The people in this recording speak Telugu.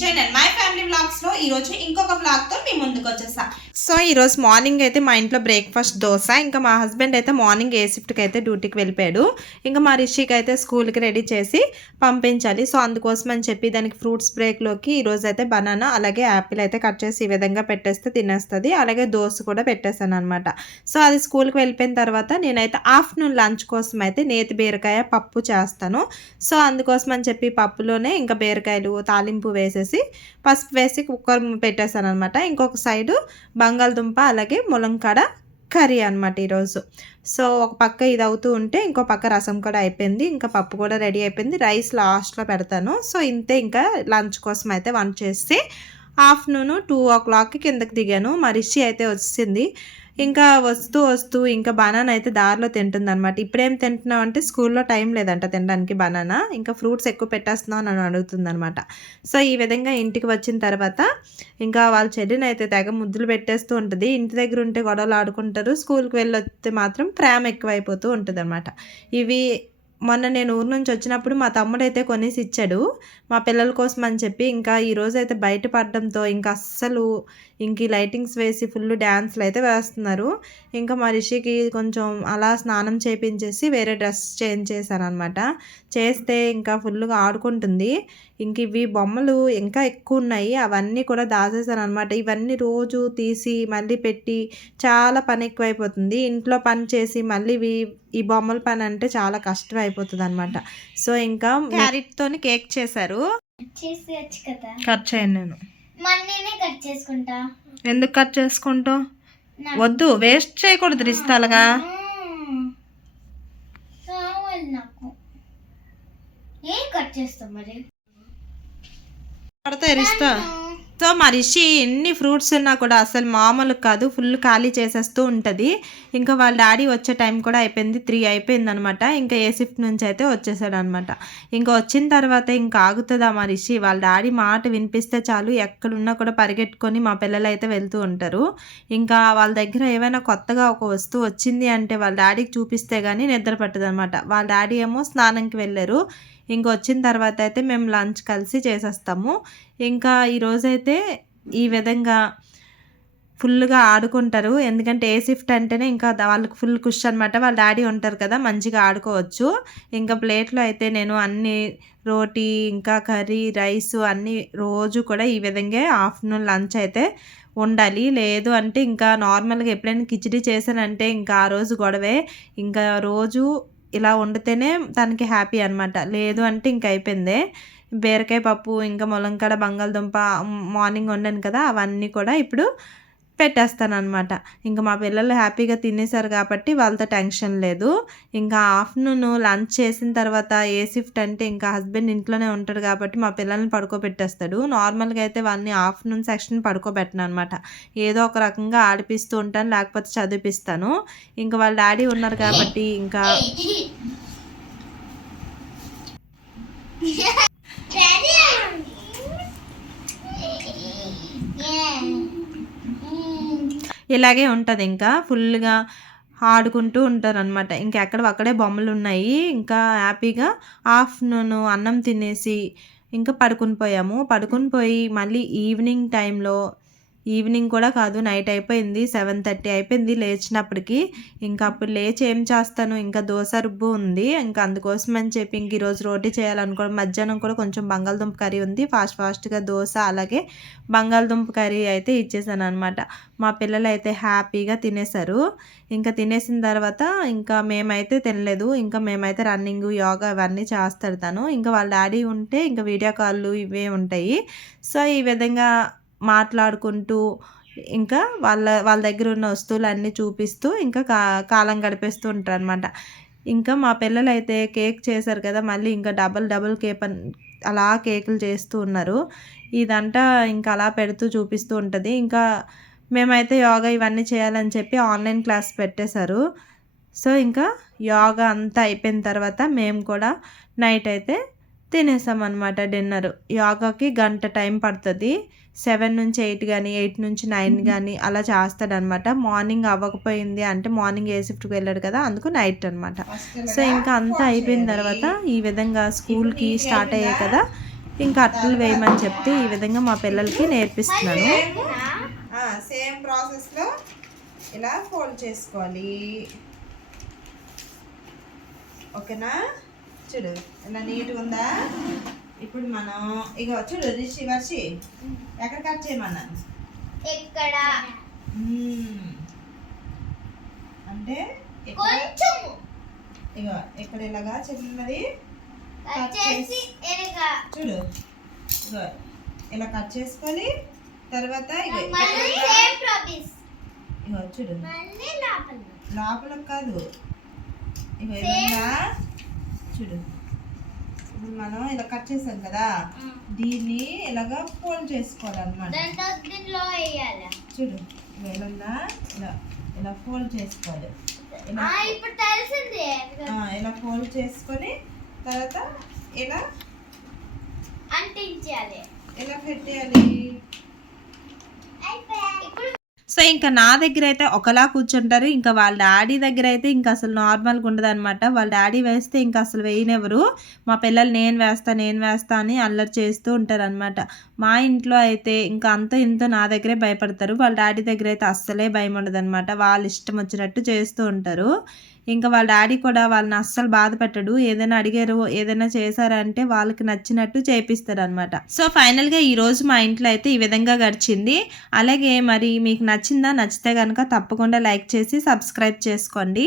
ఛానల్ మై ఫ్యామిలీ వ్లాగ్స్ లో ఈ రోజు ఇంకొక వ్లాగ్ తో మీ ముందుకు వచ్చేసా. సో ఈ రోజు మార్నింగ్ అయితే మా ఇంట్లో బ్రేక్ఫాస్ట్ దోశ. ఇంకా మా హస్బెండ్ అయితే మార్నింగ్ ఏ షిఫ్ట్కి అయితే డ్యూటీకి వెళ్ళిపోయాడు. ఇంకా మా రిషికి అయితే స్కూల్కి రెడీ చేసి పంపించాలి. సో అందుకోసం అని చెప్పి దానికి ఫ్రూట్స్ బ్రేక్లోకి ఈరోజు అయితే బనానా అలాగే యాపిల్ అయితే కట్ చేసి ఈ విధంగా పెట్టేస్తే తినేస్తుంది. అలాగే దోశ కూడా పెట్టేస్తాను అనమాట. సో అది స్కూల్కి వెళ్ళిపోయిన తర్వాత నేనైతే ఆఫ్టర్నూన్ లంచ్ కోసం అయితే నేతి బీరకాయ పప్పు చేస్తాను. సో అందుకోసం అని చెప్పి పప్పులోనే ఇంకా బీరకాయలు తాలింపు వేసేసి పసుపు వేసి కుక్కర్ పెట్టేస్తాను అనమాట. ఇంకొక సైడు బంగాళదుంప అలాగే ములంకాడ కర్రీ అనమాట ఈరోజు. సో ఒక పక్క ఇది అవుతూ ఉంటే ఇంకో పక్క రసం కూడా అయిపోయింది, ఇంకా పప్పు కూడా రెడీ అయిపోయింది. రైస్ లాస్ట్లో పెడతాను. సో ఇంతే, ఇంకా లంచ్ కోసం అయితే వంట చేసి ఆఫ్టర్నూన్ 2 o'clock కిందకి దిగాను. మా రిషి అయితే వచ్చింది. ఇంకా వస్తూ ఇంకా బనానా అయితే దారిలో తింటుంది అనమాట. ఇప్పుడేం తింటున్నావు అంటే స్కూల్లో టైం లేదంట తినడానికి బనానా, ఇంకా ఫ్రూట్స్ ఎక్కువ పెట్టేస్తున్నావు అని అడుగుతుంది అనమాట. సో ఈ విధంగా ఇంటికి వచ్చిన తర్వాత ఇంకా వాళ్ళ చెల్లిని అయితే తెగ ముద్దులు పెట్టేస్తూ ఉంటుంది. ఇంటి దగ్గర ఉంటే గొడవలు ఆడుకుంటారు, స్కూల్కి వెళ్ళొస్తే మాత్రం ప్రేమ ఎక్కువైపోతూ ఉంటుంది అనమాట. ఇవి మొన్న నేను ఊరు నుంచి వచ్చినప్పుడు మా తమ్ముడు అయితే కొనేసి ఇచ్చాడు మా పిల్లల కోసం అని చెప్పి. ఇంకా ఈరోజు అయితే బయట పడడంతో ఇంకా అస్సలు ఇంక లైటింగ్స్ వేసి ఫుల్ డ్యాన్స్లు అయితే వేస్తున్నారు. ఇంకా మా రిషికి కొంచెం అలా స్నానం చేయించేసి వేరే డ్రెస్ చేంజ్ చేశాను అనమాట. చేస్తే ఇంకా ఫుల్గా ఆడుకుంటుంది. ఇంక ఇవి బొమ్మలు ఇంకా ఎక్కువ ఉన్నాయి, అవన్నీ కూడా దాచేసాను అనమాట. ఇవన్నీ రోజు తీసి మళ్ళీ పెట్టి చాలా పని ఎక్కువైపోతుంది. ఇంట్లో పని చేసి మళ్ళీ ఈ బొమ్మల పని అంటే చాలా కష్టం అయిపోతుంది అనమాట. సో ఇంకా క్యారెట్తోని కేక్ చేశారు. కట్ చేయను నేను. ఎందుకు కట్ చేసుకుంటావు? వద్దు, వేస్ట్ చేయకూడదు రిస్తాలుగా. పడతాయి రిస్తా. సో మా రిషి ఎన్ని ఫ్రూట్స్ ఉన్నా కూడా అసలు మామూలు కాదు, ఫుల్ ఖాళీ చేసేస్తూ ఉంటుంది. ఇంకా వాళ్ళ డాడీ వచ్చే టైం కూడా అయిపోయింది, 3 అయిపోయింది అనమాట. ఇంకా ఏ షిఫ్ట్ నుంచి అయితే వచ్చేసాడు అనమాట. ఇంకా వచ్చిన తర్వాత ఇంకా ఆగుతుందా మా రిషి? వాళ్ళ డాడీ మాట వినిపిస్తే చాలు ఎక్కడున్నా కూడా పరిగెట్టుకొని మా పిల్లలు అయితే వెళ్తూ ఉంటారు. ఇంకా వాళ్ళ దగ్గర ఏమైనా కొత్తగా ఒక వస్తువు వచ్చింది అంటే వాళ్ళ డాడీకి చూపిస్తే కానీ నిద్ర పట్టదు అనమాట. వాళ్ళ డాడీ ఏమో స్నానంకి వెళ్ళారు. ఇంక వచ్చిన తర్వాత అయితే మేము లంచ్ కలిసి చేసేస్తాము. ఇంకా ఈరోజైతే ఈ విధంగా ఫుల్గా ఆడుకుంటారు. ఎందుకంటే ఏ షిఫ్ట్ అంటేనే ఇంకా వాళ్ళకి ఫుల్ ఖుషి అనమాట. వాళ్ళ డాడీ ఉంటారు కదా, మంచిగా ఆడుకోవచ్చు. ఇంకా ప్లేట్లో అయితే నేను అన్ని రోటీ ఇంకా కర్రీ రైస్ అన్నీ రోజు కూడా ఈ విధంగా ఆఫ్టర్నూన్ లంచ్ అయితే ఉండాలి. లేదు అంటే ఇంకా నార్మల్గా ఎప్పుడైనా కిచిడి చేశానంటే ఇంకా ఆ రోజు గొడవే. ఇంకా రోజు ఇలా వండితేనే తనకి హ్యాపీ అనమాట. లేదు అంటే ఇంక అయిపోయిందే. బీరకాయ పప్పు ఇంకా ములంకాడ బంగాళదుంప మార్నింగ్ వండాను కదా, అవన్నీ కూడా ఇప్పుడు పెట్టేస్తాను అనమాట. ఇంకా మా పిల్లలు హ్యాపీగా తినేశారు కాబట్టి వాళ్ళతో టెన్షన్ లేదు. ఇంకా ఆఫ్టర్నూన్ లంచ్ చేసిన తర్వాత ఏ షిఫ్ట్ అంటే ఇంకా హస్బెండ్ ఇంట్లోనే ఉంటాడు కాబట్టి మా పిల్లల్ని పడుకోబెట్టేస్తాడు. నార్మల్గా అయితే వాళ్ళని ఆఫ్టర్నూన్ సెక్షన్ పడుకోబెట్టను అనమాట. ఏదో ఒక రకంగా ఆడిపిస్తూ ఉంటాను, లేకపోతే చదివిపిస్తాను. ఇంకా వాళ్ళ డాడీ ఉన్నారు కాబట్టి ఇంకా ఇలాగే ఉంటుంది. ఇంకా ఫుల్గా ఆడుకుంటూ ఉంటారనమాట. ఇంకా ఎక్కడక్కడే బొమ్మలు ఉన్నాయి. ఇంకా హ్యాపీగా ఆఫ్టర్నూన్ అన్నం తినేసి ఇంకా పడుకుని పోయి మళ్ళీ ఈవినింగ్ టైంలో, ఈవినింగ్ కూడా కాదు నైట్ అయిపోయింది, 7:30 అయిపోయింది లేచినప్పటికి. ఇంకా అప్పుడు లేచి ఏం చేస్తాను, ఇంకా దోశ రుబ్బు ఉంది. ఇంకా అందుకోసం అని చెప్పి ఇంక ఈరోజు రోటీ చేయాలనుకోవడం. మధ్యాహ్నం కూడా కొంచెం బంగాళదుంప కర్రీ ఉంది. ఫాస్ట్గా దోశ అలాగే బంగాళదుంప కర్రీ అయితే ఇచ్చేసాను అనమాట. మా పిల్లలు అయితే హ్యాపీగా తినేశారు. ఇంకా తినేసిన తర్వాత ఇంకా మేమైతే తినలేదు. ఇంకా మేమైతే రన్నింగ్ యోగా అవన్నీ చేస్తాను. ఇంకా వాళ్ళ డాడీ ఉంటే ఇంకా వీడియో కాళ్ళు ఇవే ఉంటాయి. సో ఈ విధంగా మాట్లాడుకుంటూ ఇంకా వాళ్ళ దగ్గర ఉన్న వస్తువులన్నీ చూపిస్తూ ఇంకా కాలం గడిపేస్తూ ఉంటారు అనమాట. ఇంకా మా పిల్లలు అయితే కేక్ చేశారు కదా, మళ్ళీ ఇంకా డబల్ కేక్ అలా కేకులు చేస్తూ ఉన్నారు. ఇదంతా ఇంకా అలా పెడుతూ చూపిస్తూ ఉంటుంది. ఇంకా మేమైతే యోగా ఇవన్నీ చేయాలని చెప్పి ఆన్లైన్ క్లాస్ పెట్టేశారు. సో ఇంకా యోగా అంతా అయిపోయిన తర్వాత మేము కూడా నైట్ అయితే తినేసామన్నమాట డిన్నర్. యోగాకి 1 గంట టైం పడుతుంది. 7 నుంచి 8 కానీ 8 నుంచి 9 కానీ అలా చేస్తాడనమాట. మార్నింగ్ అవ్వకపోయింది అంటే మార్నింగ్ ఏ షిఫ్ట్కి వెళ్ళాడు కదా, అందుకు నైట్ అనమాట. సో ఇంకా అంతా అయిపోయిన తర్వాత ఈ విధంగా స్కూల్కి స్టార్ట్ అయ్యాయి కదా, ఇంకా అట్లు వేయమని చెప్తే ఈ విధంగా మా పిల్లలకి నేర్పిస్తున్నాను. సేమ్ ప్రాసెస్లో ఇలా ఫోల్డ్ చేసుకోవాలి. ఓకేనా, చూడు ఇలా నీట్గా ఉందా. ఇప్పుడు మనం ఇక చూడు వర్షి ఎక్కడ కట్ చేయమన్నాను, ఇక్కడ అంటే ఇగో ఇక్కడ ఇలాగా చిన్నది కట్ చేసి చూడు, ఇగో ఇలా కట్ చేసుకొని తర్వాత ఇగో చూడు లోపల కాదు, ఇగో ఇలా చూడు. ఇప్పుడు మనం ఇలా కట్ చేసాం కదా, దీన్ని ఇలాగా ఫోల్డ్ చేసుకోవాలన్నమాట. చూడు ఇలా ఇలా ఇలా ఫోల్డ్ చేసుకోవాలి. ఇలా ఫోల్డ్ చేసుకొని తర్వాత ఇలా అంటించాలి, ఇలా పెట్టేయాలి. సో ఇంకా నా దగ్గర అయితే ఒకలా కూర్చుంటారు, ఇంకా వాళ్ళ డాడీ దగ్గర అయితే ఇంకా అసలు నార్మల్గా ఉండదు అనమాట. వాళ్ళ డాడీ వేస్తే ఇంకా అసలు వేయనివ్వరు. మా పిల్లలు నేను వేస్తా అని అల్లరి చేస్తూ ఉంటారు అనమాట. మా ఇంట్లో అయితే ఇంకా అంత ఇంత నా దగ్గరే భయపడతారు. వాళ్ళ డాడీ దగ్గర అయితే అస్సలే భయం ఉండదు అనమాట. వాళ్ళు ఇష్టం వచ్చినట్టు చేస్తూ ఉంటారు. ఇంకా వాళ్ళ డాడీ కూడా వాళ్ళని అస్సలు బాధ పెట్టడు. ఏదైనా అడిగారు, ఏదైనా చేశారంటే వాళ్ళకి నచ్చినట్టు చేపిస్తారు అనమాట. సో ఫైనల్గా ఈరోజు మా ఇంట్లో అయితే ఈ విధంగా గడిచింది. అలాగే మరి మీకు నచ్చితే కనుక తప్పకుండా లైక్ చేసి సబ్స్క్రైబ్ చేసుకోండి.